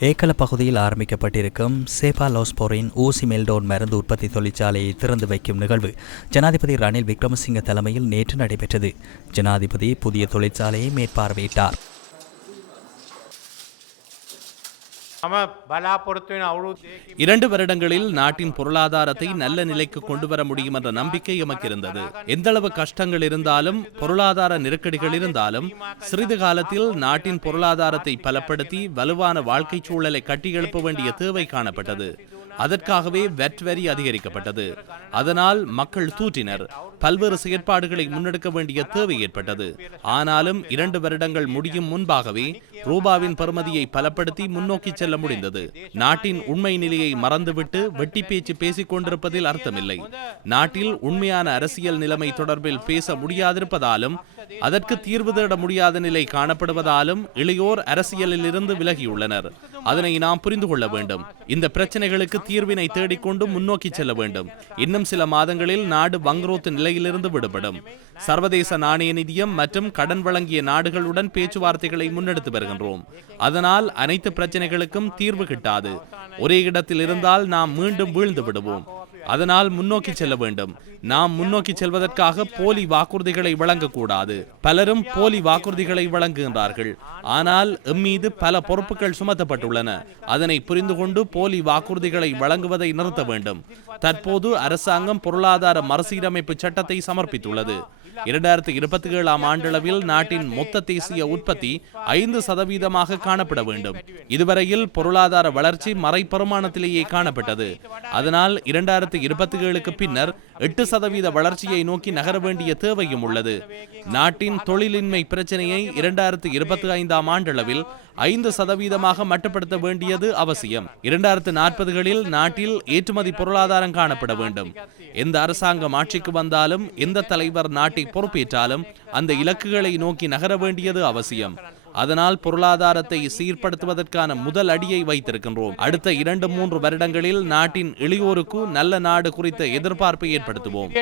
ஏக்கல பகுதியில் ஆரம்பிக்கப்பட்டிருக்கும் சேபாலோஸ்போரின் ஊசி மெல்டோன் மருந்து உற்பத்தி தொழிற்சாலையை திறந்து வைக்கும் நிகழ்வு ஜனாதிபதி ரணில் விக்ரமசிங்க தலைமையில் நேற்று நடைபெற்றது. ஜனாதிபதி புதிய தொழிற்சாலையை மேற்பார்வையிட்டார். இரண்டு வருடங்களில் நாட்டின் பொருளாதாரத்தை நல்ல நிலைக்கு கொண்டு வர முடியும் என்ற நம்பிக்கை எமக்கு இருந்தது எந்தளவு கஷ்டங்கள் இருந்தாலும் பொருளாதார நெருக்கடிகள் இருந்தாலும் சிறிது காலத்தில் நாட்டின் பொருளாதாரத்தை பலப்படுத்தி வலுவான வாழ்க்கை சூழலை கட்டியெழுப்ப வேண்டிய தேவை காணப்பட்டது. அதற்காகவே வெட் வரி அதிகரிக்கப்பட்டது. அதனால் மக்கள் தூற்றினர். பல்வேறு செயற்பாடுகளை முன்னெடுக்க வேண்டிய தேவை ஏற்பட்டது. ஆனாலும் இரண்டு வருடங்கள் முடியும் முன்பாகவே ரூபாவின் பெருமதியை பலப்படுத்தி முன்னோக்கி செல்ல முடிந்தது. நாட்டின் உண்மை நிலையை மறந்துவிட்டு வெட்டி பேச்சு பேசிக் கொண்டிருப்பதில் அர்த்தமில்லை. நாட்டில் உண்மையான அரசியல் நிலைமை தொடர்பில் பேச முடியாதிருப்பதாலும் அதற்கு தீர்வு தேட முடியாத நிலை காணப்படுவதாலும் இளையோர் அரசியலில் இருந்து விலகியுள்ளனர். அதனை நாம் புரிந்து கொள்ள வேண்டும். இந்த பிரச்சனைகளுக்கு தீர்வினை தேடிக்கொண்டு முன்னோக்கி செல்ல வேண்டும். இன்னும் சில மாதங்களில் நாடு வங்குரோத்து நிலையிலிருந்து விடுபடும். சர்வதேச நாணய நிதியம் மற்றும் கடன் வழங்கிய நாடுகளுடன் பேச்சுவார்த்தைகளை முன்னெடுத்து வருகிறது வருகின்றோம் அதனால் அனைத்து பிரச்சனைகளுக்கும் தீர்வு கிட்டாது. ஒரே இடத்தில் இருந்தால் நாம் மீண்டும் வீழ்ந்து விடுவோம். அதனால் முன்னோக்கி செல்ல வேண்டும். நாம் முன்னோக்கி செல்வதற்காக போலி வாக்குறுதிகளை வழங்கக்கூடாது. பலரும் போலி வாக்குறுதிகளை வழங்குகின்றார்கள். ஆனால் எம்மீது பல பொறுப்புகள் சுமத்தப்பட்டுள்ளன. அதனை புரிந்து கொண்டு போலி வாக்குறுதிகளை வழங்குவதை நிறுத்த வேண்டும். தற்போது அரசாங்கம் பொருளாதார மறுசீரமைப்பு சட்டத்தை சமர்ப்பித்துள்ளது. இரண்டாயிரத்தி இருபத்தி ஏழாம் ஆண்டளவில் நாட்டின் மொத்த தேசிய உற்பத்தி ஐந்து சதவீதமாக காணப்பட வேண்டும். இதுவரையில் பொருளாதார வளர்ச்சி மறைப்பெருமானத்திலேயே காணப்பட்டது. அதனால் இரண்டாயிரத்தி இரண்டாயிரத்து இருபத்தி ஏழுக்கு பின்னர் எட்டு சதவீத வளர்ச்சியை நோக்கி நகர வேண்டிய தேவையும் உள்ளது. நாட்டின் தொழிலின்மை பிரச்சனையை இரண்டாயிரத்து இருபத்தி ஐந்தாம் ஆண்டளவில் ஐந்து சதவீதமாக மட்டுப்படுத்த வேண்டியது அவசியம். இரண்டாயிரத்து நாற்பதுகளில் நாட்டில் ஏற்றுமதி பொருளாதாரம் காணப்பட வேண்டும். எந்த அரசாங்கம் ஆட்சிக்கு வந்தாலும் எந்த தலைவர் நாட்டை பொறுப்பேற்றாலும் அந்த இலக்குகளை நோக்கி நகர வேண்டியது அவசியம். அதனால் பொருளாதாரத்தை சீர்படுத்துவதற்கான முதல் அடியை வைத்திருக்கின்றோம். அடுத்த இரண்டு மூன்று வருடங்களில் நாட்டின் இளையோருக்கு நல்ல நாடு குறித்த எதிர்பார்ப்பை ஏற்படுத்துவோம்.